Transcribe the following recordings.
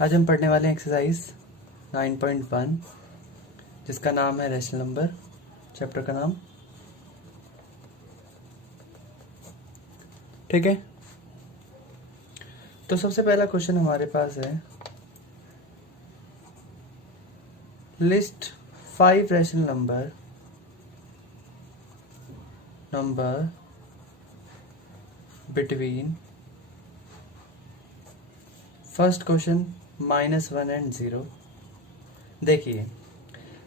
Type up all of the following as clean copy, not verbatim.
आज हम पढ़ने वाले हैं एक्सरसाइज 9.1 जिसका नाम है रैशनल नंबर। चैप्टर का नाम, ठीक है। तो सबसे पहला क्वेश्चन हमारे पास है, list 5 rational number between first question -1 and 0। देखिए,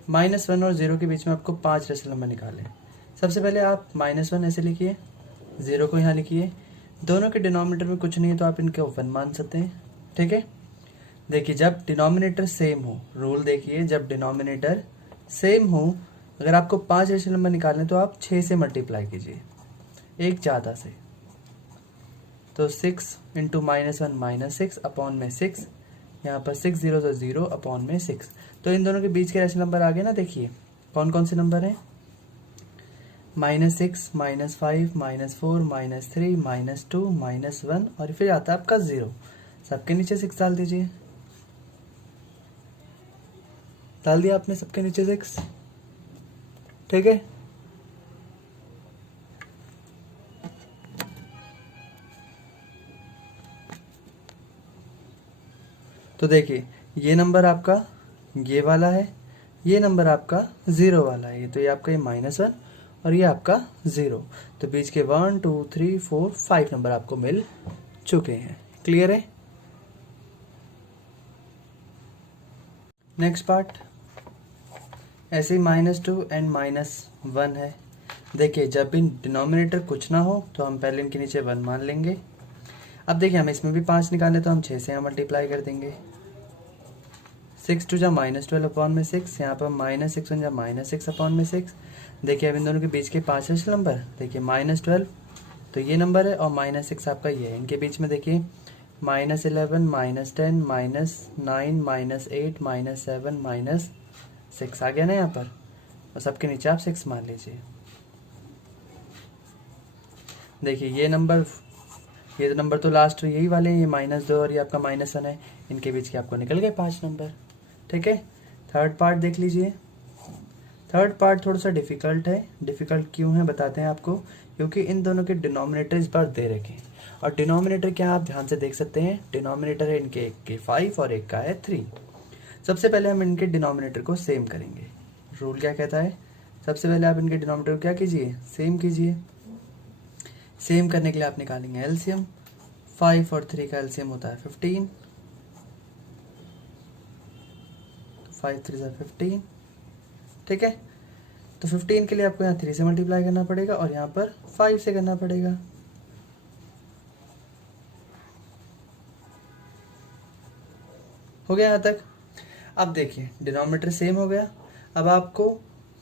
-1 और 0 के बीच में आपको 5 रैशनल नंबर निकाले। सबसे पहले आप -1 ऐसे लिखिए, 0 को यहाँ लिखिए। दोनों के डिनोमिनेटर में कुछ नहीं है तो आप इनके 1 मान सकते हैं, ठीक है। देखिए, जब डिनोमिनेटर सेम हो, रूल देखिए, जब डिनोमिनेटर सेम हो, अगर आपको 5 रैशनल नंबर निकालने तो आप 6 से मल्टीप्लाई कीजिए, एक ज़्यादा से। तो 6 इंटू -1 -6 अपॉन में 6, यहाँ पर 6 0 तो 0 अपॉन में 6। तो इन दोनों के बीच के रैशनल नंबर आ गए ना। देखिए कौन कौन से नंबर हैं, -6 -5 -4 -3 -2 -1 और फिर आता है आपका 0। सबके नीचे 6 डाल दीजिए। डाल दिया आपने सबके नीचे 6, ठीक है। तो देखिए, ये नंबर आपका ये वाला है, ये नंबर आपका 0 वाला है। तो ये आपका ये -1 और ये आपका 0। तो बीच के 1 2 3 4 5 नंबर आपको मिल चुके हैं। क्लियर है। नेक्स्ट पार्ट, ऐसे ही -2 एंड -1 है। देखिए, जब भी डिनोमिनेटर कुछ ना हो तो हम पहले इनके नीचे 1 मान लेंगे। अब देखिए, हम इसमें भी 5 निकाले तो हम 6 से यहाँ मल्टीप्लाई कर देंगे। 6 2 जा -12 अपॉन में 6, यहाँ पर -6 1 जा -6 अपॉन में 6। देखिए, अब इन दोनों के बीच के 5 रैशनल नंबर, देखिए -12 तो ये नंबर है और -6 आपका ये है। इनके बीच में देखिए -11 -10 -9 -8 -7 -6 आ गया ना यहाँ पर, और सबके नीचे आप 6 मान लीजिए। देखिए, ये नंबर तो लास्ट यही वाले हैं, ये -2 और ये आपका -1 है। इनके बीच के आपको निकल गए 5 नंबर, ठीक है। थर्ड पार्ट देख लीजिए। थर्ड पार्ट थोड़ा सा डिफिकल्ट है। डिफिकल्ट क्यों है बताते हैं आपको, क्योंकि इन दोनों के डिनोमिनेटर इस बार दे रखे हैं। और डिनोमिनेटर क्या आप ध्यान से देख सकते हैं, डिनोमिनेटर है इनके, एक के 5 और एक का है 3। सबसे पहले हम इनके डिनोमिनेटर को सेम करेंगे। रूल क्या कहता है, सबसे पहले आप इनके डिनोमिनेटर को क्या कीजिए, सेम कीजिए। सेम करने के लिए आप निकालेंगे एलसीएम। 5 और 3 का एलसीएम होता है 15, 5 3 जा 15, ठीक है। तो 15 के लिए आपको यहाँ 3 से मल्टीप्लाई करना पड़ेगा और यहाँ पर 5 से करना पड़ेगा। हो गया यहाँ तक। अब देखिए, डिनोमिनेटर सेम हो गया। अब आपको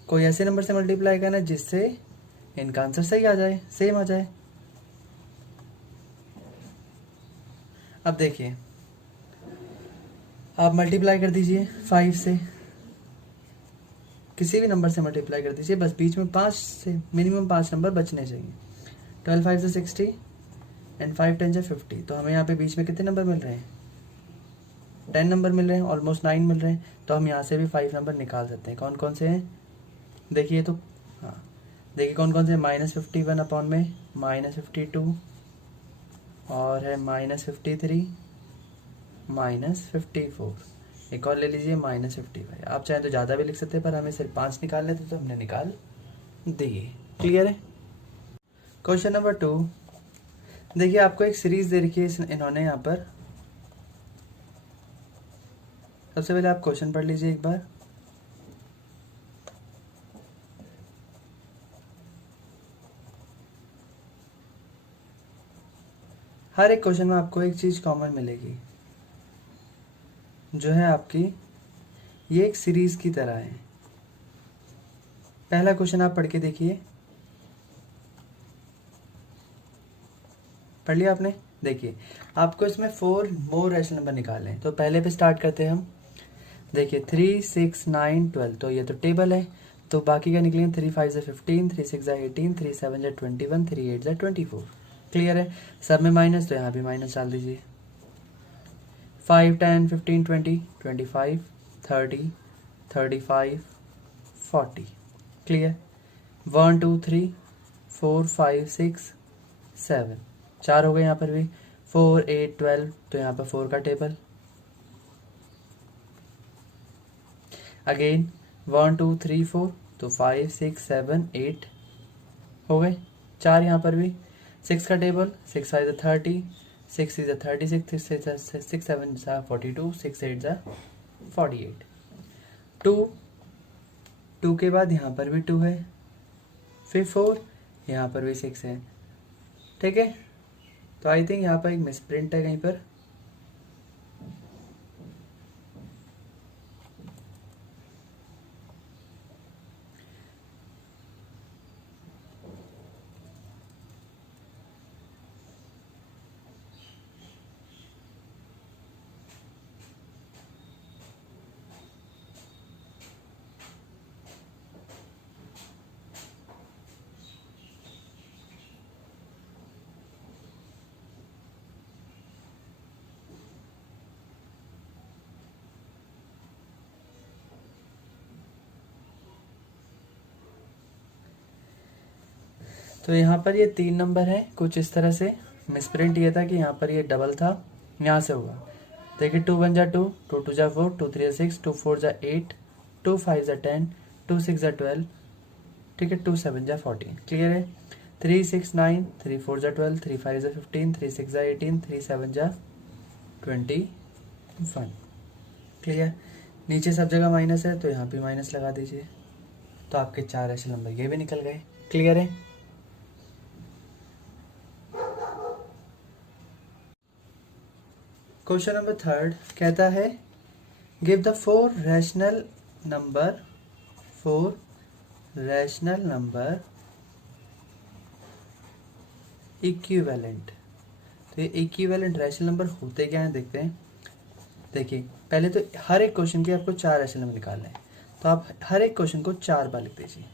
कोई ऐसे नंबर से मल्टीप्लाई करना है जिससे इनका आंसर सही आ जाए, सेम आ जाए। अब देखिए, आप मल्टीप्लाई कर दीजिए 5 से, किसी भी नंबर से मल्टीप्लाई कर दीजिए, बस बीच में 5 से मिनिमम 5 नंबर बचने चाहिए। 12 5 से 60 एंड 5 10 से 50। तो हमें यहाँ पे बीच में कितने नंबर मिल रहे हैं, 10 नंबर मिल रहे हैं, ऑलमोस्ट 9 मिल रहे हैं। तो हम यहाँ से भी 5 नंबर निकाल सकते हैं। कौन कौन से हैं, देखिए। तो हाँ, देखिए कौन कौन से, -51 अपॉन में -52 और है -53 -54। एक और ले लीजिए -55। आप चाहे तो ज़्यादा भी लिख सकते हैं, पर हमें सिर्फ 5 निकालने थे तो हमने निकाल दिए। क्लियर है। क्वेश्चन नंबर 2, देखिए आपको एक सीरीज दे रखी है इन्होंने यहाँ पर। सबसे पहले आप क्वेश्चन पढ़ लीजिए एक बार। हर एक क्वेश्चन में आपको एक चीज कॉमन मिलेगी, जो है आपकी ये एक सीरीज की तरह है। पहला क्वेश्चन आप पढ़ के देखिए। पढ़ लिया आपने। देखिए, आपको इसमें 4 मोर रैशनल नंबर निकालने हैं। तो पहले पे स्टार्ट करते हैं हम। देखिए 3 6 9 12, तो ये तो टेबल है। तो बाकी क्या निकलेंगे, 3 5 से 15, 3 6 जा 18, 3 7 जा 21, 3 8 जा 24। क्लियर है। सब में माइनस, तो यहाँ भी माइनस डाल दीजिए। 5, 10, 15, 20, 25, 30, 35, 40. क्लियर। 1, 2, 3, 4, 5, 6, 7, 4 हो गए यहाँ पर भी। 4, 8, 12, तो यहाँ पर 4 का टेबल। अगेन 1, 2, 3, 4, तो 5, 6, 7, 8 हो गए, 4 यहाँ पर भी। 6 का टेबल, 6 5 30, 6 6 36, 6 7 42, 6 8 48। 2 के बाद यहाँ पर भी 2 है, फिर 4, यहाँ पर भी 6 है। ठीक है, तो आई थिंक यहाँ पर एक मिसप्रिंट है कहीं पर। तो यहाँ पर ये 3 नंबर है, कुछ इस तरह से। मिसप्रिंट ये था कि यहाँ पर ये डबल था, यहाँ से होगा। देखिए 2 1 जा 2, 2 2 जा 4, 2 3 जा 6, 2 4 जा 8, 2 5 जा 10, 2 6 जा 12, ठीक है, 2 7 जा 14। क्लियर है। 3 6 9, 3 4 जा 12, 3 5 जा 15, 3 6 जा 18, 3 7 जा 21। क्लियर। नीचे सब जगह माइनस है तो यहाँ भी माइनस लगा दीजिए, तो आपके 4 ऐसे नंबर ये भी निकल गए। क्लियर है। क्वेश्चन नंबर 3 कहता है give the 4 rational number equivalent. तो ये इक्विवेलेंट रैशनल नंबर होते क्या हैं देखते हैं। देखिए पहले तो हर एक क्वेश्चन के आपको 4 रैशनल नंबर निकालने हैं, तो आप हर एक क्वेश्चन को 4 बार लिख दीजिए।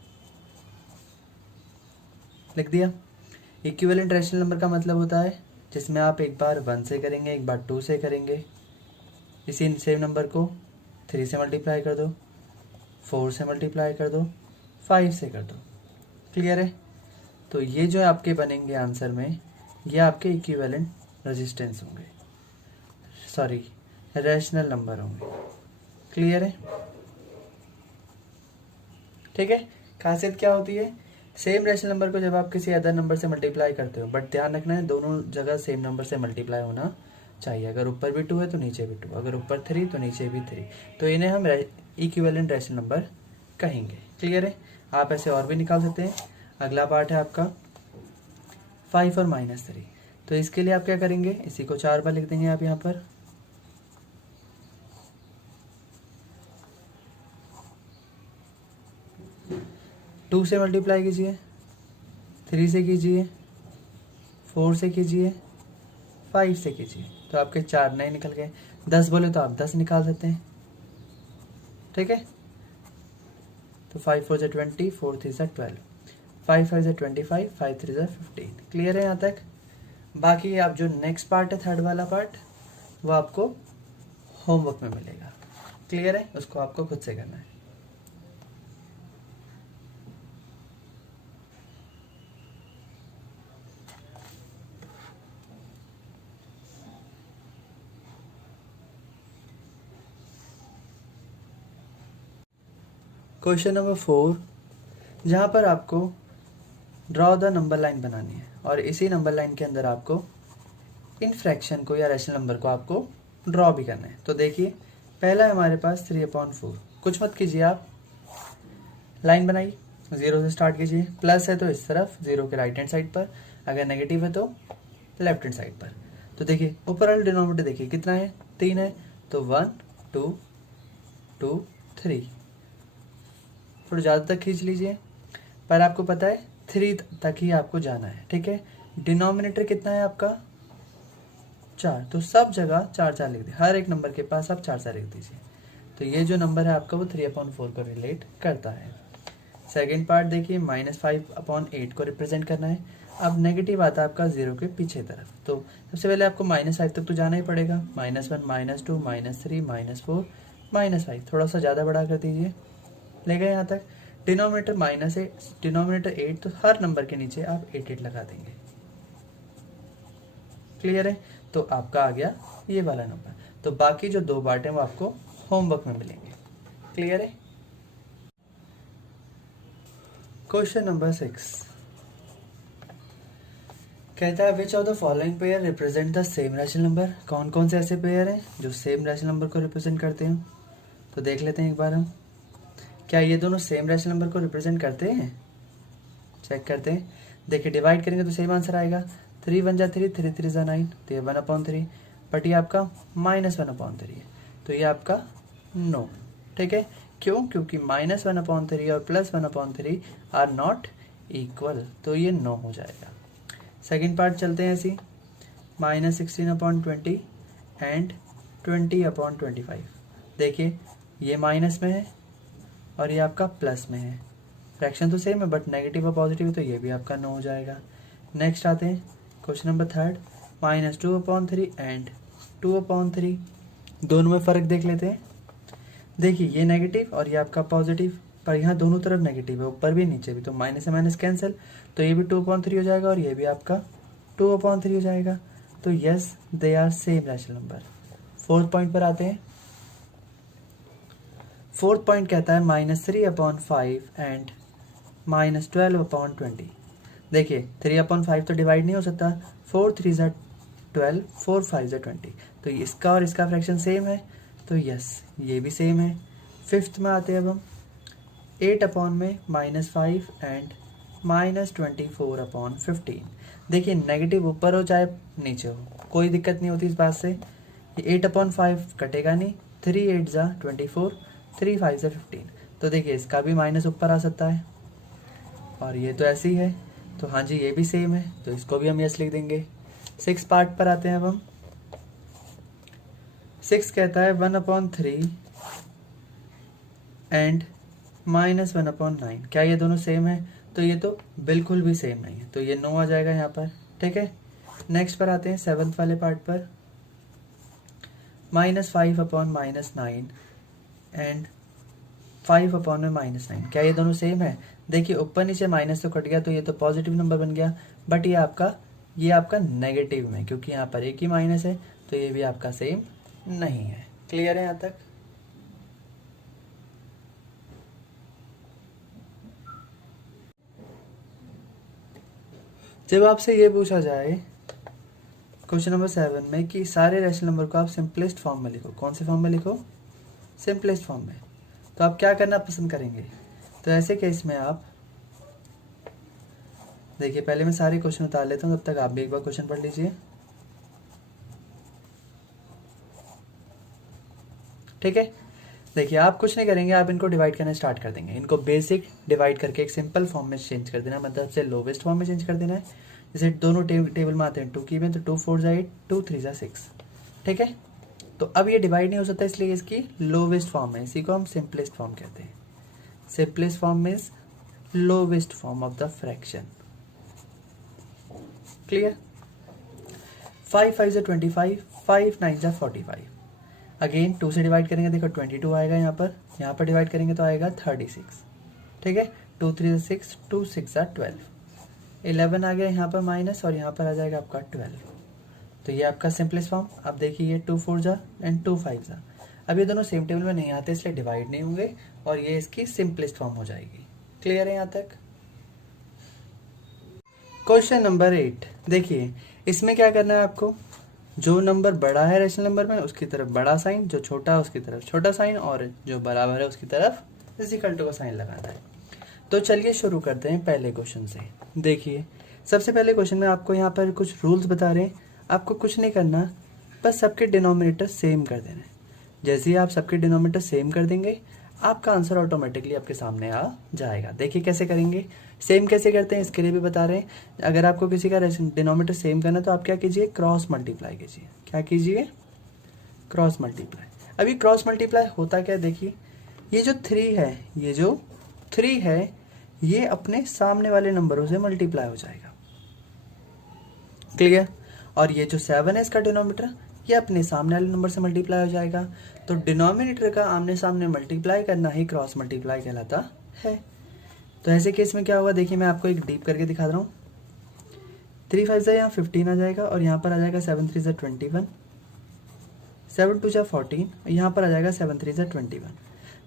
लिख दिया। इक्विवेलेंट रैशनल नंबर का मतलब होता है जिसमें आप एक बार 1 से करेंगे, एक बार 2 से करेंगे, इसी सेम नंबर को 3 से मल्टीप्लाई कर दो, 4 से मल्टीप्लाई कर दो, 5 से कर दो। क्लियर है। तो ये जो आपके बनेंगे आंसर में, ये आपके इक्विवेलेंट रेजिस्टेंस होंगे, सॉरी रैशनल नंबर होंगे। क्लियर है। ठीक है। खासियत क्या होती है, सेम रैशनल नंबर को जब आप किसी अदर नंबर से मल्टीप्लाई करते हो, बट ध्यान रखना है दोनों जगह सेम नंबर से मल्टीप्लाई होना चाहिए। अगर ऊपर भी 2 है तो नीचे भी 2, अगर ऊपर 3 तो नीचे भी 3, तो इन्हें हम इक्विवेलेंट रैशनल नंबर कहेंगे। क्लियर है। आप ऐसे और भी निकाल सकते हैं। अगला पार्ट है आपका 5 और -3। तो इसके लिए आप क्या करेंगे, इसी को 4 बार लिख देंगे आप यहाँ पर। टू से मल्टीप्लाई कीजिए, 3 से कीजिए, 4 से कीजिए, 5 से कीजिए, तो आपके 4 नए निकल गए। 10 बोले तो आप 10 निकाल सकते हैं। ठीक है। तो 5 4 = 20, 4 3 = 12, 5 5 = 25, 5 3 = 15। क्लियर है यहाँ तक। बाकी आप जो नेक्स्ट पार्ट है, थर्ड वाला पार्ट, वो आपको होमवर्क में मिलेगा। क्लियर है, उसको आपको खुद से करना है। क्वेश्चन नंबर 4, जहाँ पर आपको ड्रॉ द नंबर लाइन बनानी है, और इसी नंबर लाइन के अंदर आपको इन फ्रैक्शन को या रैशनल नंबर को आपको ड्रॉ भी करना है। तो देखिए पहला है हमारे पास 3/4। कुछ मत कीजिए, आप लाइन बनाइए, 0 से स्टार्ट कीजिए। प्लस है तो इस तरफ 0 के राइट हैंड साइड पर, अगर नेगेटिव है तो लेफ्ट हैंड साइड पर। तो देखिए ऊपर वाला डिनोमिनेटर देखिए कितना है, 3 है, तो 1 2 2 3, थोड़ा ज़्यादा तक खींच लीजिए, पर आपको पता है 3 तक ही आपको जाना है। ठीक है। डिनोमिनेटर कितना है आपका, 4, तो सब जगह 4 4 लिख दीजिए, हर एक नंबर के पास आप 4 4 लिख दीजिए। तो ये जो नंबर है आपका वो 3/4 को रिलेट करता है। सेकेंड पार्ट देखिए, -5/8 को रिप्रेजेंट करना है। अब नेगेटिव आता है आपका 0 के पीछे तरफ। तो सबसे पहले आपको -5 तक तो जाना ही पड़ेगा। -1 -2 -3 -4 -5, थोड़ा सा ज़्यादा बड़ा कर दीजिए, ले गए यहाँ तक। डिनोमिनेटर -8, डिनोमिनेटर 8, तो हर नंबर के नीचे आप 8 लगा देंगे। क्लियर है? तो आपका आ गया ये वाला नंबर। तो बाकी जो 2 पार्ट हैं वो आपको होमवर्क में मिलेंगे। क्लियर है? क्वेश्चन नंबर 6 कहता है which of the following pair represent the same rational number. कौन कौन से ऐसे पेयर हैं जो सेम रैशनल नंबर को रिप्रेजेंट करते हैं? तो देख लेते हैं एक बार हम, क्या ये दोनों सेम रैशनल नंबर को रिप्रेजेंट करते हैं? चेक करते हैं। देखिए डिवाइड करेंगे तो सेम आंसर आएगा। 3 1 जा 3, 3 3 जा 9, तो ये 1/3, बट ये आपका -1/3 है, तो ये आपका नो। ठीक है, क्यों? क्योंकि -1/3 और +1/3 आर नॉट इक्वल, तो ये नो हो जाएगा। सेकेंड पार्ट चलते हैं ऐसी, -16/20 एंड 20/25। देखिए ये माइनस में है और ये आपका प्लस में है। फ्रैक्शन तो सेम है बट नेगेटिव और पॉजिटिव है, तो ये भी आपका नो हो जाएगा। नेक्स्ट आते हैं क्वेश्चन नंबर 3, -2/3 एंड 2/3। दोनों में फ़र्क देख लेते हैं। देखिए ये नेगेटिव और ये आपका पॉजिटिव, पर यहाँ दोनों तरफ नेगेटिव है, ऊपर भी नीचे भी, तो माइनस से माइनस कैंसिल, तो ये भी 2/3 हो जाएगा और ये भी आपका 2/3 हो जाएगा। तो yes they are same rational number. Fourth point पर आते हैं। फोर्थ पॉइंट कहता है -3/5 एंड -12/20। देखिए 3/5 तो डिवाइड नहीं हो सकता, 4 3 ज़ा 12, 4 5 ज़ा 20, तो इसका और इसका फ्रैक्शन सेम है, तो यस ये भी सेम है। फिफ्थ में आते हैं अब हम, 8/में -5 एंड -24/15। देखिए नेगेटिव ऊपर हो चाहे नीचे हो, कोई दिक्कत नहीं होती इस बात से। ये 8/5 कटेगा नहीं, 3 8 ज़ा 24, 3 5 ज़ा 15, तो देखिए इसका भी माइनस ऊपर आ सकता है, और ये तो ऐसे ही है, तो हाँ जी ये भी सेम है, तो इसको भी हम यस लिख देंगे। 6 पार्ट पर आते हैं अब हम। 6 कहता है 1/3 एंड -1/9। क्या ये दोनों सेम है? तो ये तो बिल्कुल भी सेम नहीं है, तो ये नो आ जाएगा यहाँ पर। ठीक है, नेक्स्ट पर आते हैं 7th वाले पार्ट पर। -5/9 एंड 5/9। क्या ये दोनों सेम है? देखिए ऊपर नीचे माइनस तो कट गया, तो ये तो पॉजिटिव नंबर बन गया, बट ये आपका नेगेटिव में, क्योंकि यहाँ पर एक ही माइनस है, तो ये भी आपका सेम नहीं है। क्लियर है यहाँ तक? जब आपसे ये पूछा जाए क्वेश्चन नंबर 7 में कि सारे रैशनल नंबर को आप सिंपलेस्ट फॉर्म में लिखो, कौन से फॉर्म में लिखो? सिंपलेस्ट फॉर्म में, तो आप क्या करना पसंद करेंगे? तो ऐसे केस में आप देखिए, पहले मैं सारे क्वेश्चन उतार लेता हूँ, तब तक आप भी एक बार क्वेश्चन पढ़ लीजिए। ठीक है, देखिए आप कुछ नहीं करेंगे, आप इनको डिवाइड करना स्टार्ट कर देंगे। इनको बेसिक डिवाइड करके एक सिंपल फॉर्म में चेंज कर देना, मतलब से लोवेस्ट फॉर्म में चेंज कर देना है। जैसे दोनों टेबल में आते हैं 2 की में, तो 2 4 ज़ा 8, 2 3 ज़ा 6। ठीक है, तो अब ये डिवाइड नहीं हो सकता, इसलिए इसकी लोवेस्ट फॉर्म है, इसी को हम सिंपलेस्ट फॉर्म कहते हैं। Simplest form means lowest form of the fraction. Clear? 5 5 ज़ा 25, 5 9 ज़ा 45। अगेन 2 से डिवाइड करेंगे, देखो 22 आएगा यहाँ पर डिवाइड करेंगे तो आएगा 36। ठीक है, 2 3 ज़ा 6, 2 6 ज़ा 12, 11 आ गया यहाँ पर माइनस, और यहाँ पर आ जाएगा आपका 12। तो ये आपका सिंपलेस्ट फॉर्म। अब देखिए ये 2 4 ज़ा एंड 2 5 ज़ा, अब ये दोनों सेम टेबल में नहीं आते, इसलिए डिवाइड नहीं होंगे, और ये इसकी सिंपलेस्ट फॉर्म हो जाएगी। क्लियर है यहाँ तक? क्वेश्चन नंबर 8, देखिए इसमें क्या करना है आपको, जो नंबर बड़ा है रैशनल नंबर में उसकी तरफ बड़ा साइन, जो छोटा है उसकी तरफ छोटा साइन, और जो बराबर है उसकी तरफ इक्वल टू का साइन लगाना है। तो चलिए शुरू करते हैं पहले क्वेश्चन से। देखिए सबसे पहले क्वेश्चन में आपको यहाँ पर कुछ रूल्स बता रहे हैं, आपको कुछ नहीं करना, बस सबके डिनोमिनेटर सेम कर देना है। जैसे ही आप सबके डिनोमिनेटर सेम कर देंगे, आपका आंसर ऑटोमेटिकली आपके सामने आ जाएगा। देखिए कैसे करेंगे, सेम कैसे करते हैं इसके लिए भी बता रहे हैं। अगर आपको किसी का डिनोमिनेटर सेम करना है तो आप क्या कीजिए, क्रॉस मल्टीप्लाई कीजिए। क्या कीजिए? Cross multiply. अभी क्रॉस मल्टीप्लाई होता क्या, देखिए ये जो 3 है, ये अपने सामने वाले नंबरों से मल्टीप्लाई हो जाएगा। क्लियर। और ये जो 7 है इसका डिनोमिनेटर, ये अपने सामने वाले नंबर से मल्टीप्लाई हो जाएगा। तो डिनोमिनेटर का आमने सामने मल्टीप्लाई करना ही क्रॉस मल्टीप्लाई कहलाता है। तो ऐसे केस में क्या होगा, देखिए मैं आपको एक डीप करके दिखा रहा हूँ। 3 5 यहाँ 15 आ जाएगा और यहाँ पर आ जाएगा 7 3 21, 7 2 14, यहाँ पर आ जाएगा 7 3 21।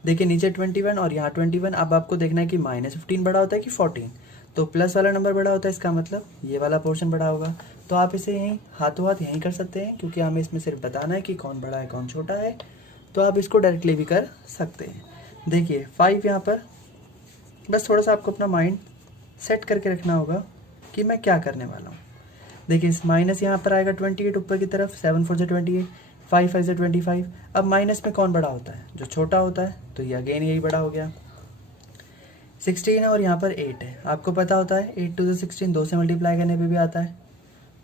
देखिए नीचे 21 और यहाँ 21। अब आपको देखना है कि -15 बड़ा होता है कि 14। तो प्लस वाला नंबर बड़ा होता है, इसका मतलब ये वाला पोर्शन बड़ा होगा। तो आप इसे यहीं हाथों हाथ यहीं कर सकते हैं, क्योंकि हमें इसमें सिर्फ बताना है कि कौन बड़ा है कौन छोटा है। तो आप इसको डायरेक्टली भी कर सकते हैं। देखिए 5 यहाँ पर, बस थोड़ा सा आपको अपना माइंड सेट करके रखना होगा कि मैं क्या करने वाला हूँ। देखिए इस माइनस यहाँ पर आएगा 28 ऊपर की तरफ, 7 4 से 28, 5 5 से 25। अब माइनस में कौन बड़ा होता है, जो छोटा होता है। तो ये अगेन यही बड़ा हो गया। 16 है और यहाँ पर 8 है। आपको पता होता है 8 2 से 16 2 से मल्टीप्लाई करने पे भी आता है।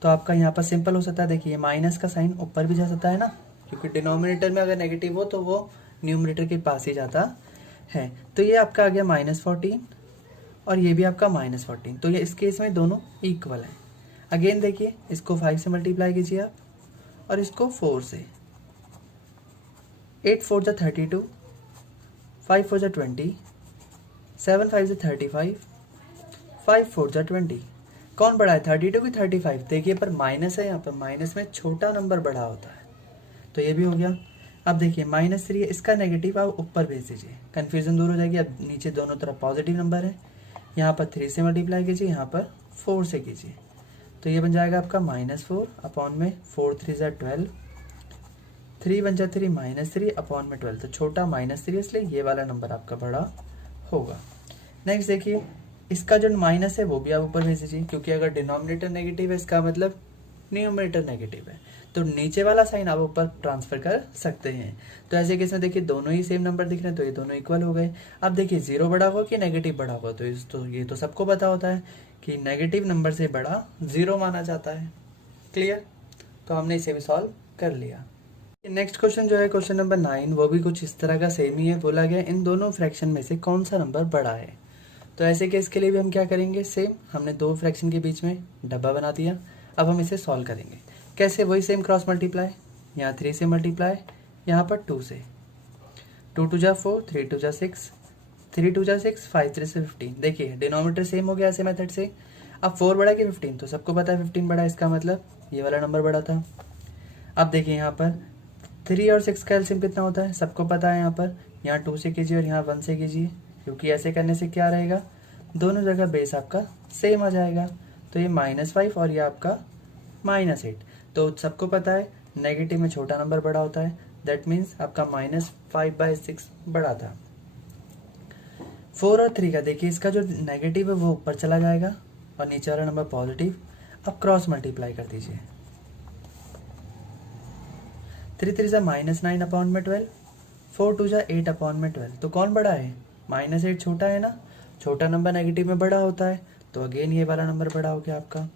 तो आपका यहाँ पर सिंपल हो सकता है। देखिए माइनस का साइन ऊपर भी जा सकता है ना, क्योंकि डिनोमिनेटर में अगर नेगेटिव हो तो वो न्यूमरेटर के पास ही जाता है। तो ये आपका आ गया -14 और ये भी आपका -14। तो ये इस केस में दोनों इक्वल है। अगेन देखिए इसको 5 से मल्टीप्लाई कीजिए आप और इसको 4 से। 8 4 जा 32, 5 4 जा 20, 7 5 से 35, 5 4 जा 20। कौन बड़ा है, 32 की 35। देखिए पर माइनस है, यहाँ पर माइनस में छोटा नंबर बड़ा होता है। तो ये भी हो गया। अब देखिए -3 है, इसका नेगेटिव आप ऊपर भेज दीजिए, कन्फ्यूजन दूर हो जाएगी। अब नीचे दोनों तरफ पॉजिटिव नंबर है। यहाँ पर 3 से मल्टीप्लाई कीजिए, यहाँ पर 4 से कीजिए। तो ये बन जाएगा आपका -4 अपॉन में 4 3 जा 12, 3 बन जा 3 -3 अपॉन में 12। तो छोटा -3, इसलिए ये वाला नंबर आपका बड़ा होगा। नेक्स्ट देखिए इसका जो माइनस है वो भी आप ऊपर भेज दीजिए, क्योंकि अगर डिनोमिनेटर नेगेटिव है इसका मतलब न्यूमरेटर नेगेटिव है। तो नीचे वाला साइन आप ऊपर ट्रांसफर कर सकते हैं। तो ऐसे केस में देखिए दोनों ही सेम नंबर दिख रहे हैं, तो ये दोनों इक्वल हो गए। अब देखिए 0 बड़ा होगा कि नेगेटिव बड़ा होगा। तो ये तो सबको पता होता है कि नेगेटिव नंबर से बड़ा 0 माना जाता है। क्लियर। तो हमने इसे भी सॉल्व कर लिया। नेक्स्ट क्वेश्चन जो है क्वेश्चन नंबर 9, वो भी कुछ इस तरह का सेम ही है। बोला गया इन दोनों फ्रैक्शन में से कौन सा नंबर बड़ा है। तो ऐसे केस के लिए भी हम क्या करेंगे, सेम हमने दो फ्रैक्शन के बीच में डब्बा बना दिया। अब हम इसे सॉल्व करेंगे कैसे, वही सेम क्रॉस मल्टीप्लाई। यहाँ 3 से मल्टीप्लाई, यहाँ पर 2 से। 2 2 जा 4, 3 2 जा 6, 3 2 जा 6, 5 3 से 15। देखिए डिनोमिनेटर सेम हो गया ऐसे मेथड से। अब 4 बड़ा कि 15, तो सबको पता है 15 बड़ा, इसका मतलब ये वाला नंबर बड़ा था। अब देखिए यहाँ पर 3 और 6 का एलसीएम कितना होता है, सबको पता है। यहाँ 2 से कीजिए और यहाँ 1 से कीजिए, क्योंकि ऐसे करने से क्या रहेगा, दोनों जगह बेस आपका सेम आ जाएगा। तो ये -5 और ये आपका -8। तो सबको पता है नेगेटिव में छोटा नंबर बड़ा होता है। दैट मीन्स आपका -5/6 बड़ा था। 4 और 3 का देखिए इसका जो नेगेटिव है वो ऊपर चला जाएगा और नीचे वाला नंबर पॉजिटिव। अब क्रॉस मल्टीप्लाई कर दीजिए। 3 3 जा -9 अपॉन में 12, 4 2 जा 8 अपॉन में 12। तो कौन बड़ा है, -8 छोटा है ना। छोटा नंबर नेगेटिव में बड़ा होता है, तो अगेन ये वाला नंबर बड़ा हो गया आपका।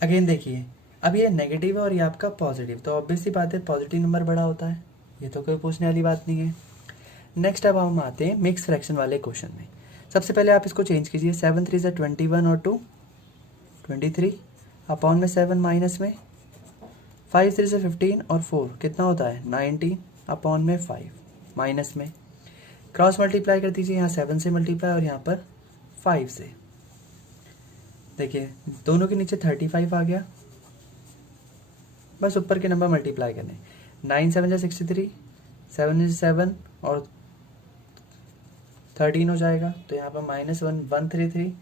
अगेन देखिए अब ये नेगेटिव है और ये आपका पॉजिटिव, तो ऑब्वियस सी बात है पॉजिटिव नंबर बड़ा होता है। ये तो कोई पूछने वाली बात नहीं है। नेक्स्ट अब हम आते हैं मिक्स फ्रैक्शन वाले क्वेश्चन में। सबसे पहले आप इसको चेंज कीजिए। 7 3 जा 21 और 2 23 अपॉन में 7 माइनस में 5 3 से 15 और 4 कितना होता है 19 अपॉन में 5 माइनस में। क्रॉस मल्टीप्लाई कर दीजिए, यहाँ 7 से मल्टीप्लाई और यहाँ पर 5 से। देखिए दोनों के नीचे 35 आ गया, बस ऊपर के नंबर मल्टीप्लाई करने। 9 7 जा 63, 7 7 और 13 हो जाएगा। तो यहाँ पर -1 133,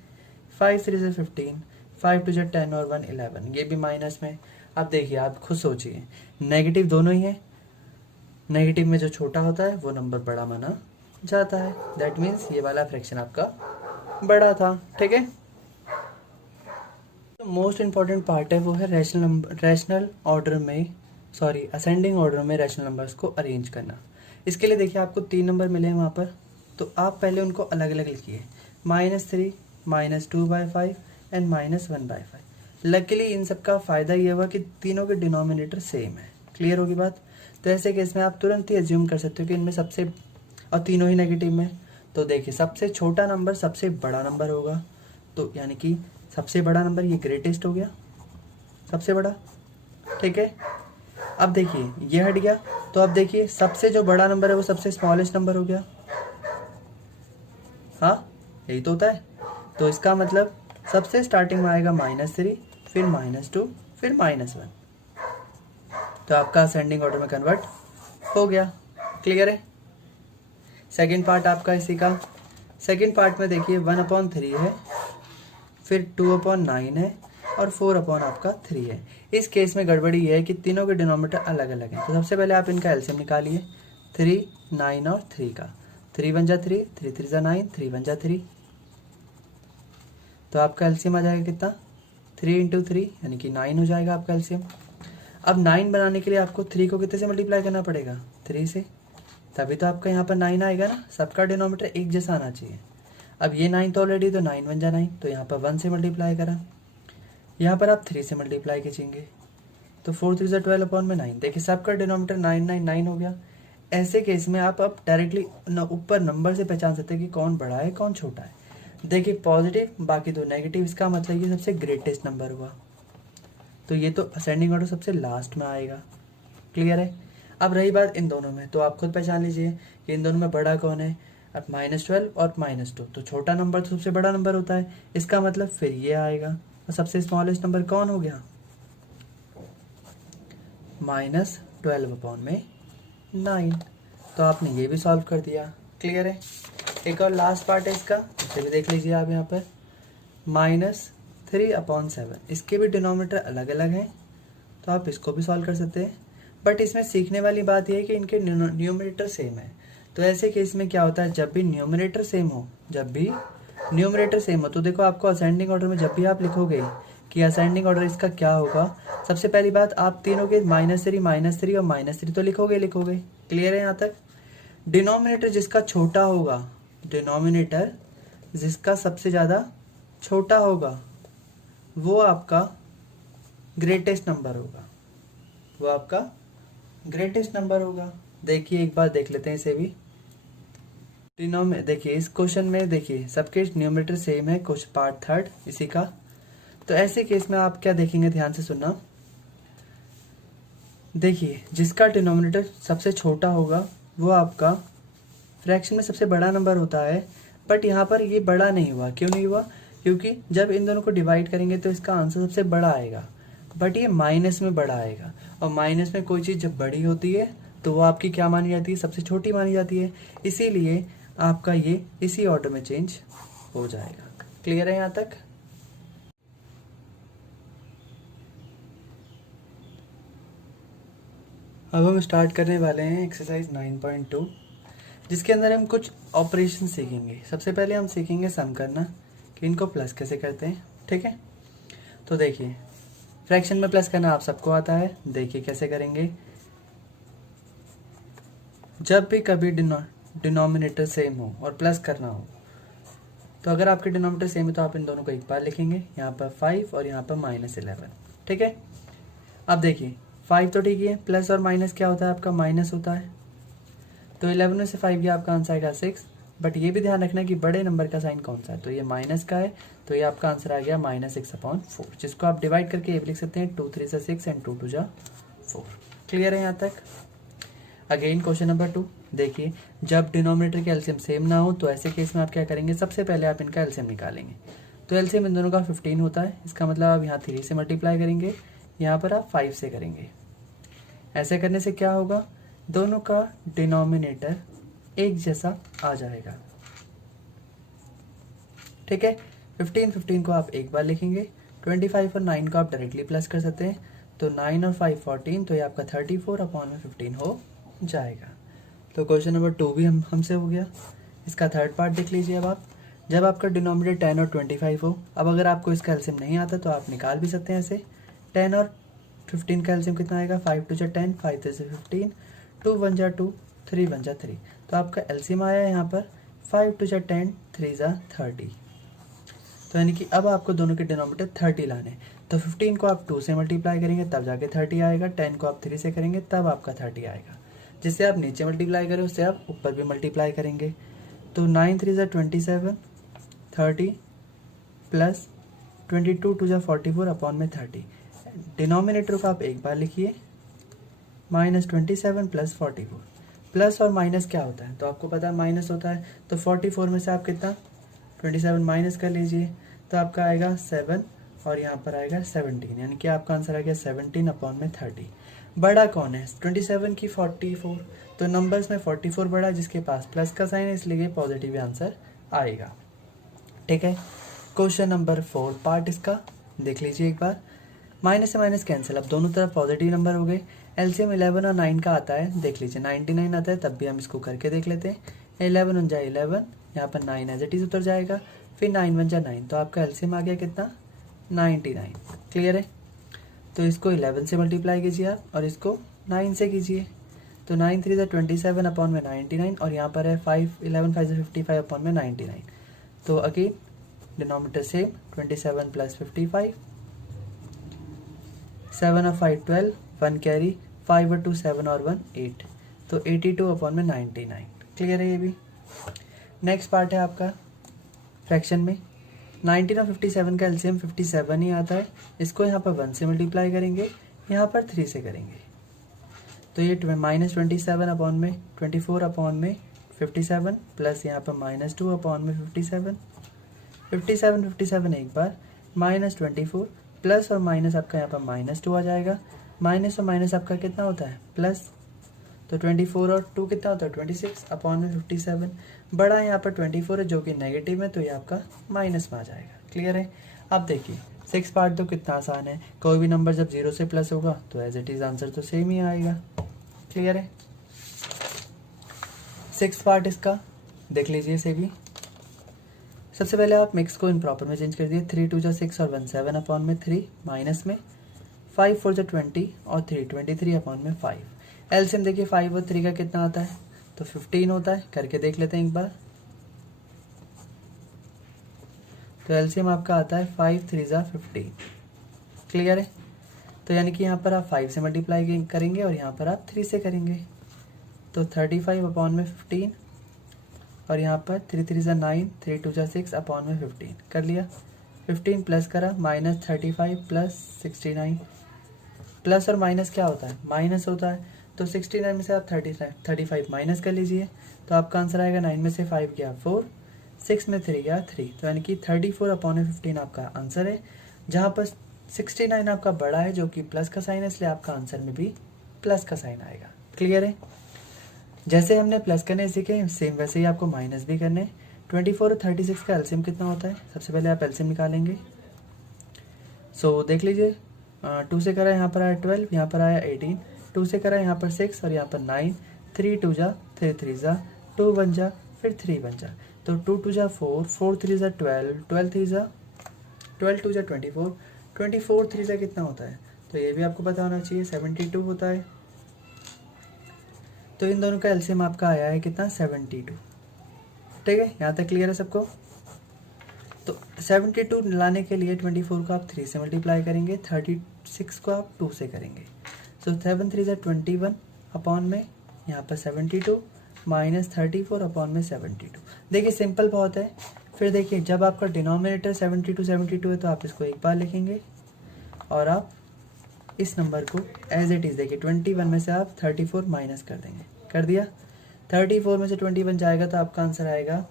5 3 से 15, 5 2 जा 10 और 1 11, ये भी माइनस में। अब देखिए आप खुद सोचिए, नेगेटिव दोनों ही है। नेगेटिव में जो छोटा होता है वो नंबर बड़ा माना जाता है। दैट मीन्स ये वाला फ्रैक्शन आपका बड़ा था। ठीक है। तो मोस्ट इंपॉर्टेंट पार्ट है वो है रैशनल ऑर्डर में, सॉरी असेंडिंग ऑर्डर में रैशनल नंबर्स को अरेंज करना। इसके लिए देखिए आपको 3 नंबर मिले हैं वहाँ पर, तो आप पहले उनको अलग अलग लिखिए। -3, -2/5 एंड -1/5। लकीली इन सब का फ़ायदा ये हुआ कि तीनों के डिनोमिनेटर सेम है। क्लियर होगी बात। तो ऐसे केस में आप तुरंत ही एज्यूम कर सकते हो कि इनमें सबसे, और तीनों ही नेगेटिव में, तो देखिए सबसे छोटा नंबर सबसे बड़ा नंबर होगा। तो यानी कि सबसे बड़ा नंबर ये ग्रेटेस्ट हो गया, सबसे बड़ा, ठीक है। अब देखिए ये हट गया, तो अब देखिए सबसे जो बड़ा नंबर है वो सबसे स्मॉलेस्ट नंबर हो गया। हाँ, यही तो होता है। तो इसका मतलब सबसे स्टार्टिंग में आएगा -3, फिर -2, फिर -1। तो आपका असेंडिंग ऑर्डर में कन्वर्ट हो गया। क्लियर है। सेकेंड पार्ट आपका इसी का। सेकेंड पार्ट में देखिए 1/3 है, फिर 2/9 है और 4 आपका 3 है। इस केस में गड़बड़ी ये है कि तीनों के डिनोमिनेटर अलग अलग हैं। तो सबसे पहले आप इनका एलसीएम निकालिए, 3, 9 और 3 का। 3 वन जा 3, 3 3 जा 9, 3 वन जा 3। तो आपका एलसीएम आ जाएगा कितना, 3 × 3 यानी कि 9 हो जाएगा आपका एलसीएम। अब 9 बनाने के लिए आपको 3 को कितने से मल्टीप्लाई करना पड़ेगा, 3 से, तभी तो आपका यहाँ पर 9 आएगा ना। सबका डिनोमीटर एक जैसा आना चाहिए। अब ये 9 तो ऑलरेडी, तो 9 वन जा 9, तो यहाँ पर 1 से मल्टीप्लाई करा, यहाँ पर आप 3 से मल्टीप्लाई खींचेंगे, तो 4 3 जा 12/9। देखिए सबका डिनोमीटर 9 9 9 हो गया। ऐसे केस में आप अब डायरेक्टली ऊपर नंबर से पहचान सकते हैं कि कौन बड़ा है कौन छोटा है। देखिए पॉजिटिव बाकी दो नेगेटिव, इसका मतलब ये सबसे ग्रेटेस्ट नंबर हुआ। तो ये तो असेंडिंग ऑर्डर सबसे लास्ट में आएगा। क्लियर है। अब रही बात इन दोनों में, तो आप खुद पहचान लीजिए कि इन दोनों में बड़ा कौन है। अब -12 और -2, तो छोटा नंबर तो सबसे बड़ा नंबर होता है। इसका मतलब फिर ये आएगा। और सबसे स्मॉलेस्ट नंबर कौन हो गया, -12/9। तो आपने ये भी सॉल्व कर दिया। क्लियर है। एक और लास्ट पार्ट है इसका, इसे भी देख लीजिए आप यहाँ पर। -3/7, इसके भी डिनोमिनेटर अलग अलग हैं, तो आप इसको भी सॉल्व कर सकते हैं। बट इसमें सीखने वाली बात यह है कि इनके न्यूमरेटर सेम है। तो ऐसे केस में क्या होता है, जब भी न्यूमरेटर सेम हो, तो देखो आपको असेंडिंग ऑर्डर में जब भी आप लिखोगे कि असेंडिंग ऑर्डर इसका क्या होगा, सबसे पहली बात आप तीनों के -3 और -3 तो लिखोगे। क्लियर है यहाँ तक। डिनोमिनेटर जिसका छोटा होगा, डिनोमिनेटर जिसका सबसे ज़्यादा छोटा होगा, वो आपका ग्रेटेस्ट नंबर होगा। देखिए एक बार देख लेते हैं इसे भी। देखिए इस क्वेश्चन में देखिए सबके न्यूमरेटर सेम है, क्वेश्चन पार्ट 3 इसी का। तो ऐसे केस में आप क्या देखेंगे, ध्यान से सुनना। देखिए जिसका डिनोमिनेटर सबसे छोटा होगा वो आपका फ्रैक्शन में सबसे बड़ा नंबर होता है। बट यहाँ पर ये बड़ा नहीं हुआ। क्यों नहीं हुआ, क्योंकि जब इन दोनों को डिवाइड करेंगे तो इसका आंसर सबसे बड़ा आएगा, बट ये माइनस में बड़ा आएगा। और माइनस में कोई चीज़ जब बड़ी होती है तो वो आपकी क्या मानी जाती है, सबसे छोटी मानी जाती है। इसीलिए आपका ये इसी ऑर्डर में चेंज हो जाएगा। क्लियर है यहाँ तक। अब हम स्टार्ट करने वाले हैं एक्सरसाइज 9.2, जिसके अंदर हम कुछ ऑपरेशन सीखेंगे। सबसे पहले हम सीखेंगे सम करना, कि इनको प्लस कैसे करते हैं। ठीक है। तो देखिए फ्रैक्शन में प्लस करना आप सबको आता है। देखिए कैसे करेंगे। जब भी कभी डिनोमिनेटर सेम हो और प्लस करना हो, तो अगर आपके डिनोमिनेटर सेम है तो आप इन दोनों को एक बार लिखेंगे, यहाँ पर 5 और यहाँ पर -11। ठीक है। अब देखिए 5 तो ठीक है, प्लस और माइनस क्या होता है आपका, माइनस होता है। तो 11 में से 5 गया, आपका आंसर आएगा 6। बट ये भी ध्यान रखना कि बड़े नंबर का साइन कौन सा है, तो ये माइनस का है, तो ये आपका आंसर आ गया -6/4, जिसको आप डिवाइड करके ये भी लिख सकते हैं 2 3 जा 6 एंड 2 2 जा 4। क्लियर है यहाँ तक। Again question number 2। देखिए जब डिनोमिनेटर के एलसीएम सेम ना हो, तो ऐसे केस में आप क्या करेंगे, सबसे पहले आप इनका एलसीएम निकालेंगे। तो एलसीएम इन दोनों का 15 होता है। इसका मतलब आप यहाँ 3 से मल्टीप्लाई करेंगे, यहाँ पर आप 5 से करेंगे। ऐसे करने से क्या होगा, दोनों का डिनोमिनेटर एक जैसा आ जाएगा। ठीक है। 15 को आप एक बार लिखेंगे। 25 और 9 को आप डायरेक्टली प्लस कर सकते हैं, तो 9 और 5 14, तो ये आपका 34/15 हो जाएगा। तो क्वेश्चन नंबर 2 भी हमसे हो गया। इसका थर्ड पार्ट देख लीजिए। अब आप जब आपका डिनोमिनेटर 10 और 25 हो, अब अगर आपको इसका एलसीएम नहीं आता तो आप निकाल भी सकते हैं ऐसे। 10 और 15 का एलसीएम कितना आएगा, 5 2 जा 10, 5 3 जा 15, 2 1 जा 2, 3 1 जा 3। तो आपका एलसीएम आया है यहाँ पर 5 2 जा 10, 3 जा 30। तो यानी कि अब आपको दोनों के डिनोमिनेटर 30 लाने। तो 15 को आप 2 से मल्टीप्लाई करेंगे तब जाके 30 आएगा, 10 को आप 3 से करेंगे तब आपका 30 आएगा। जिससे आप नीचे मल्टीप्लाई करें उससे आप ऊपर भी मल्टीप्लाई करेंगे। तो 9 3 जा 27, 30 प्लस 22 2 जा 44/30। डिनोमिनेटर को आप एक बार लिखिए, -27 + 44। प्लस और माइनस क्या होता है, तो आपको पता है माइनस होता है, तो 44 में से आप कितना 27 माइनस कर लीजिए, तो आपका आएगा 7 और यहाँ पर आएगा 17, यानी कि आपका आंसर आ गया 17/30। बड़ा कौन है 27 की 44, तो नंबर्स में 44 बड़ा, जिसके पास प्लस का साइन है, इसलिए पॉजिटिव आंसर आएगा। ठीक है, क्वेश्चन नंबर 4 पार्ट इसका देख लीजिए एक बार। माइनस से माइनस कैंसिल, अब दोनों तरफ पॉजिटिव नंबर हो गए। एलसीएम 11 और 9 का आता है, देख लीजिए 99 आता है, तब भी हम इसको करके देख लेते हैं। 11 × 11, यहाँ पर 9 एज इट इज उतर जाएगा, फिर 9 × 9, तो आपका एलसीएम आ गया कितना 99। क्लियर है, तो इसको 11 से मल्टीप्लाई कीजिए आप, और इसको 9 से कीजिए, तो 9 × 3 = 27/99, और यहाँ पर है 5 11 5 55/99, तो अगेन डिनोमिनेटर सेम, 27 + 55, 7 और 5 12, 1 कैरी, 5 और 2 7 और 1 8, तो 82/99। क्लियर है ये भी। नेक्स्ट पार्ट है आपका फ्रैक्शन में। 19 और 57 का एलसीएम 57 ही आता है, इसको यहाँ पर 1 से मल्टीप्लाई करेंगे, यहाँ पर 3 से करेंगे, तो ये -27/24/57 प्लस यहाँ पर -2/57, 57 एक बार, -24 प्लस और माइनस आपका यहाँ पर -2 आ जाएगा, माइनस और माइनस आपका कितना होता है प्लस, तो 24 और 2 कितना होता है 26/57। बड़ा यहाँ पर 24 है जो कि नेगेटिव है, तो ये आपका माइनस में आ जाएगा। क्लियर है। अब देखिए 6 पार्ट तो कितना आसान है, कोई भी नंबर जब 0 से प्लस होगा तो एज इट इज आंसर तो सेम ही आएगा। क्लियर है। 6 पार्ट इसका देख लीजिए इसे भी। सबसे पहले आप मिक्स को इम्प्रॉपर में चेंज कर दिए, 3 2 6 और 1 7/3 माइनस में 5 4 20 और 3 23/5। एलसीएम देखिए 5 और 3 का कितना आता है, तो 15 होता है, करके देख लेते हैं एक बार। तो एलसीएम आपका आता है 5 3 15। क्लियर है। तो यानी कि यहाँ पर आप 5 से मल्टीप्लाई करेंगे और यहाँ पर आप 3 से करेंगे, तो 35/15, और यहाँ पर 3 3 9, 3 2 6/15 कर लिया। 15 प्लस करा, -35 + 69, प्लस और माइनस क्या होता है माइनस होता है, तो 69 में से आप 35 माइनस कर लीजिए, तो आपका आंसर आएगा 9 में से 5 गया 4, 6 में 3 गया 3, तो यानी कि 34/15 आपका आंसर है, जहाँ पर 69 आपका बड़ा है जो कि प्लस का साइन है, इसलिए आपका आंसर में भी प्लस का साइन आएगा। क्लियर है। जैसे हमने प्लस करने सीखे सेम वैसे ही आपको माइनस भी करने। 24 और 36 का एलसीएम कितना होता है, सबसे पहले आप एलसीएम निकालेंगे। सो देख लीजिए 2 से करा यहाँ पर आया 12, यहाँ पर आया 18, 2 से करा यहाँ पर 6 और यहाँ पर 9, 3 2 जा 3 3 जा 2 1 जा फिर 3 1 जा, तो 2 2 जा 4, 4 3 जा 12, 12 3 जा 12 2 जा 24, 24 3 जा कितना होता है, तो ये भी आपको पता होना चाहिए 72 होता है। तो इन दोनों का एलसीएम आपका आया है कितना 72। ठीक है, यहाँ तक क्लियर है सबको। तो 72 लाने के लिए 24 को आप 3 से मल्टीप्लाई करेंगे, 36 को आप 2 से करेंगे, सो 7 3 21 अपॉन में यहाँ पर 72 -34 / 72। देखिए सिंपल बहुत है। फिर देखिए जब आपका डिनोमिनेटर 72 है तो आप इसको एक बार लिखेंगे और आप इस नंबर को एज इट इज़ देखिए 21 में से आप 34 माइनस कर देंगे, कर दिया। 34 में से 21 जाएगा तो आपका आंसर आएगा,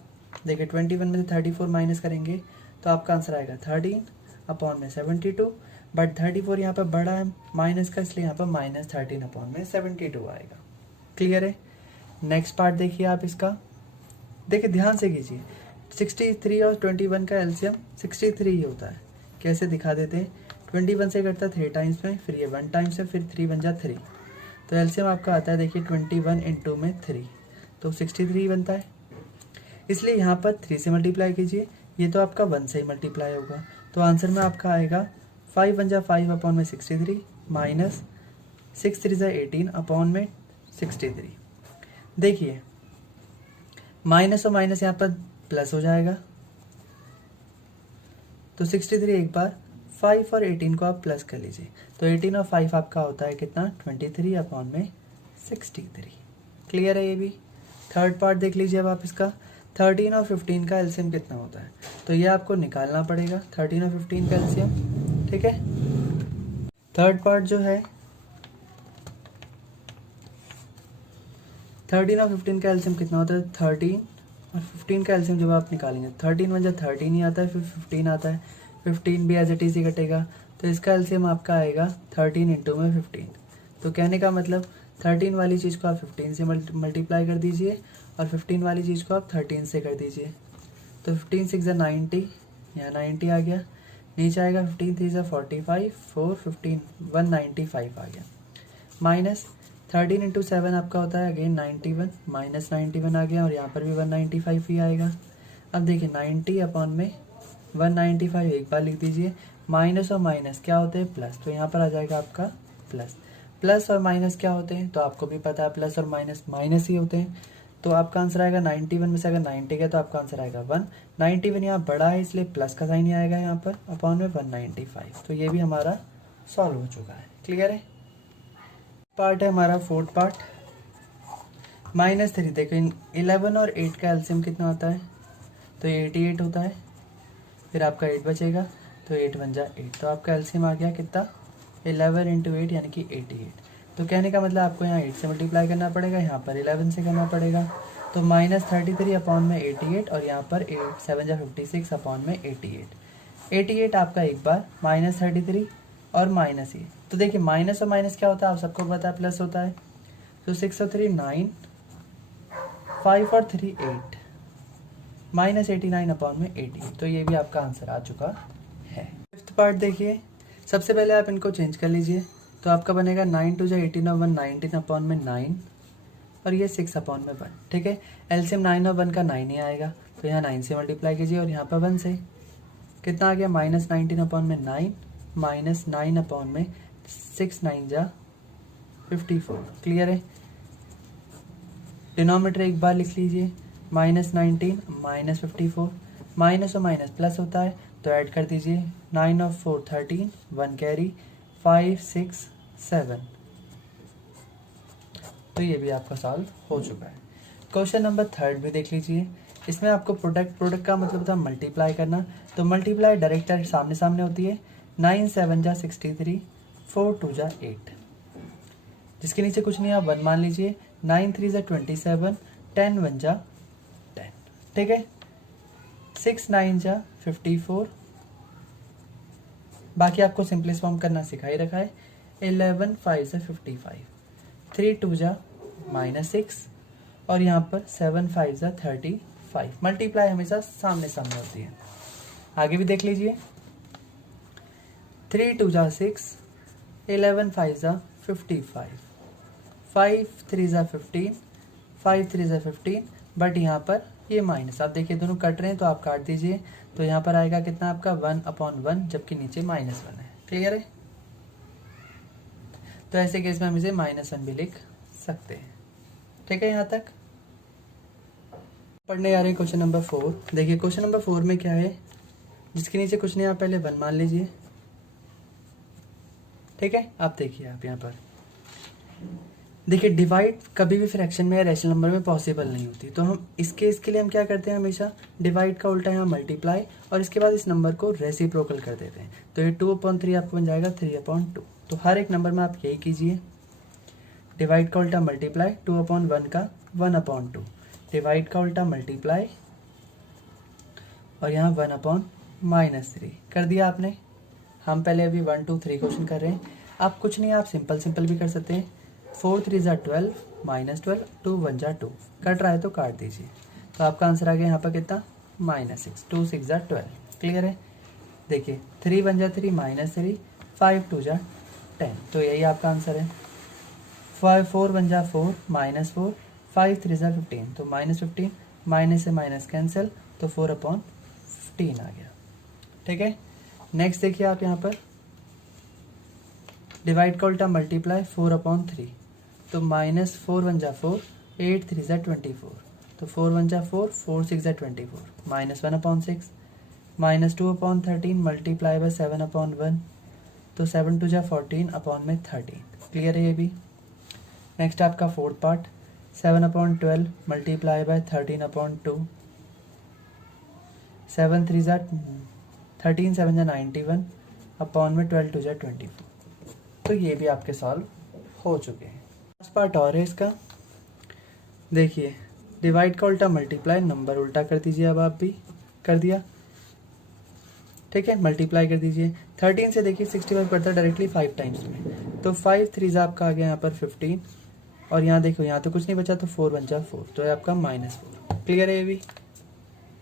देखिए 21 में से 34 माइनस करेंगे तो आपका आंसर आएगा 13/72, बट 34 यहाँ पर बड़ा है माइनस का, इसलिए यहाँ पर -13/72 आएगा। क्लियर है। नेक्स्ट पार्ट देखिए आप इसका, देखिए ध्यान से कीजिए। 63 और 21 का एलसीएम 63 ही होता है। कैसे दिखा देते हैं, 21 से करता 3 टाइम्स में, फिर ये 1 टाइम्स में, फिर 3 बन जा 3, तो एलसीएम आपका आता है देखिए 21 × में 3, तो 63 बनता है। इसलिए यहाँ पर 3 से मल्टीप्लाई कीजिए, ये तो आपका 1 से ही मल्टीप्लाई होगा, तो आंसर में आपका आएगा 5 1 जा 5/63 माइनस 6 3 जा 18/63। देखिए माइनस और माइनस यहाँ पर प्लस हो जाएगा, तो 63 एक बार, 5 और 18 को आप प्लस कर लीजिए, तो 18 और 5 आपका होता है कितना 23/63। क्लियर है ये भी। थर्ड पार्ट देख लीजिए अब आप इसका। 13 और 15 का एलसीएम कितना होता है, तो ये आपको निकालना पड़ेगा 13 और 15 का एलसीएम। ठीक है, थर्ड पार्ट जो है 13 और 15 का एलसीएम कितना होता है 13 और 15 का एलसीएम जब आप निकालेंगे 13 वन जब 13 ही आता है, फिर 15 आता है, 15 भी एज इट इज ही कटेगा, तो इसका एलसीएम आपका आएगा 13 इंटू में 15। तो कहने का मतलब 13 वाली चीज़ को आप 15 से मल्टीप्लाई कर दीजिए और 15 वाली चीज़ को आप 13 से कर दीजिए। तो 15 6 90, यहाँ 90 आ गया, नीचे आएगा 15 3 45, 4 15 195 आ गया, माइनस 13 इंटू 7 आपका होता है अगेन 91, माइनस 91 आ गया और यहाँ पर भी 195 ही आएगा। अब देखिए 90 अपॉन में 195 एक बार लिख दीजिए, माइनस और माइनस क्या होते हैं प्लस, तो यहाँ पर आ जाएगा आपका प्लस। प्लस और माइनस क्या होते हैं तो आपको भी पता है, प्लस और माइनस माइनस ही होते हैं। तो आपका आंसर आएगा 91 में से अगर 90 गया तो आपका आंसर आएगा 1। 91 यहाँ बड़ा है इसलिए प्लस का साइन ही आएगा यहाँ पर, अपॉन में 195। तो ये भी हमारा सॉल्व हो चुका है। क्लियर है। पार्ट है हमारा फोर्थ पार्ट, -3। देखो 11 और 8 का एलसीएम कितना होता है तो 88 होता है, फिर आपका 8 बचेगा तो 8 1 जा 8, तो आपका एलसीएम आ गया कितना 11 इंटू 8 यानी कि 88। तो कहने का मतलब आपको यहाँ 8 से मल्टीप्लाई करना पड़ेगा, यहाँ पर 11 से करना पड़ेगा, तो -33 अपॉन में 88 और यहाँ पर 8 7 जा 56 अपॉन में 88। 88 आपका एक बार, -33 और माइनस ही, तो देखिए माइनस और माइनस क्या होता है आप सबको पता है, प्लस होता है। तो 6 और 3 9, 5 और 3 8, -89 अपॉन में 88। तो ये भी आपका आंसर आ चुका है। फिफ्थ पार्ट देखिए, सबसे पहले आप इनको चेंज कर लीजिए, तो आपका बनेगा 9 2 जा 18 और 1 19 अपॉन में 9 और ये 6 अपॉन में 1। ठीक है, एलसीएम 9 और 1 का 9 ही आएगा, तो यहाँ 9 से मल्टीप्लाई कीजिए और यहाँ पर 1 से कितना आ गया -19 अपॉन में 9, -9 अपॉन में 6 9 जा 54। क्लियर है। डिनोमिनेटर एक बार लिख लीजिए, -19 -54, माइनस और माइनस प्लस होता है तो ऐड कर दीजिए, 9 और 4 13, 1 कैरी, 5 6 7। तो ये भी आपका सॉल्व हो चुका है। क्वेश्चन नंबर 3 भी देख लीजिए, इसमें आपको प्रोडक्ट का मतलब था मल्टीप्लाई करना, तो मल्टीप्लाई डायरेक्ट सामने सामने होती है। 9 7 जा 63, 4 2 जा 8, जिसके नीचे कुछ नहीं आप 1 मान लीजिए, 9 3 जा 27, 10 1 जा 10। ठीक है, 6 9 जा 54, बाकी आपको सिंपलेस्ट फॉर्म करना सिखा ही रखा है। 11 5 जा 55, 3 2 जा -6 और यहाँ पर 7 5 जा 35। मल्टीप्लाई हमेशा सामने सामने होती है। आगे भी देख लीजिए, 3 2 जा 6, 11 5 जा 55, 5 3 जा 15, 5 3 जा 15, बट यहाँ पर ये माइनस, आप देखिए दोनों कट रहे हैं तो आप काट दीजिए, तो यहाँ पर आएगा कितना आपका 1 अपॉन 1, जबकि नीचे -1 है। क्लियर है। तो ऐसे केस में हम इसे -1 भी लिख सकते हैं। ठीक है, यहाँ तक पढ़ने जा रहे हैं क्वेश्चन नंबर 4। देखिए क्वेश्चन नंबर 4 में क्या है, जिसके नीचे कुछ नहीं आप पहले 1 मान लीजिए। ठीक है, आप देखिए आप यहाँ पर देखिए, डिवाइड कभी भी फ्रैक्शन में या रैशनल नंबर में पॉसिबल नहीं होती, तो हम इसके लिए हम क्या करते हैं, हमेशा डिवाइड का उल्टा यहाँ मल्टीप्लाई और इसके बाद इस नंबर को रेसिप्रोकल कर देते हैं। तो ये 2/3 आपको बन जाएगा 3/2। तो हर एक नंबर में आप यही कीजिए, डिवाइड का उल्टा मल्टीप्लाई, 2/1 का 1/2, डिवाइड का उल्टा मल्टीप्लाई और यहाँ 1/-3 कर दिया आपने। हम पहले अभी 1 2 3 क्वेश्चन कर रहे हैं, आप कुछ नहीं आप सिंपल भी कर सकते हैं। 4 3 जा 12, -12, 2 1 जा 2, कट रहा है तो काट दीजिए, तो आपका आंसर आ गया यहाँ पर कितना -6, 2 6 जा 12। क्लियर है। देखिए 3 1 जा 3, -3, 5 2 जा 10, तो यही आपका आंसर है। 4 1 जा 4, -4, 5 3 जा 15, तो -15, माइनस से माइनस कैंसिल, तो 4/15 आ गया। ठीक है, नेक्स्ट देखिए आप यहाँ पर डिवाइड का उल्टा मल्टीप्लाई, 4/3, तो -4 1 जा 4, 8 3 जा 24, तो 4 1 जा 4, 4 6 जा 24, -1/6, -2/13 मल्टीप्लाई बाय 7/1, तो 7 2 जा 14/13। क्लियर है ये भी। नेक्स्ट आपका फोर्थ पार्ट, 7/12 मल्टीप्लाई बाय 13/2, 7 3 जा 13 7 जा 91 अपॉन में 12 2 जा 24। तो ये भी आपके सॉल्व हो चुके हैं। लास्ट पार्ट और है इसका, देखिए डिवाइड का उल्टा मल्टीप्लाई, नंबर उल्टा कर दीजिए। अब आप भी कर दिया, ठीक है, मल्टीप्लाई कर दीजिए। 13 से देखिए 65 करता है डायरेक्टली 5 टाइम्स में, तो 5 3 आपका आ गया यहाँ पर 15, और यहाँ देखो यहाँ तो कुछ नहीं बचा, तो 4 1 4, तो है आपका -4। क्लियर है ये भी।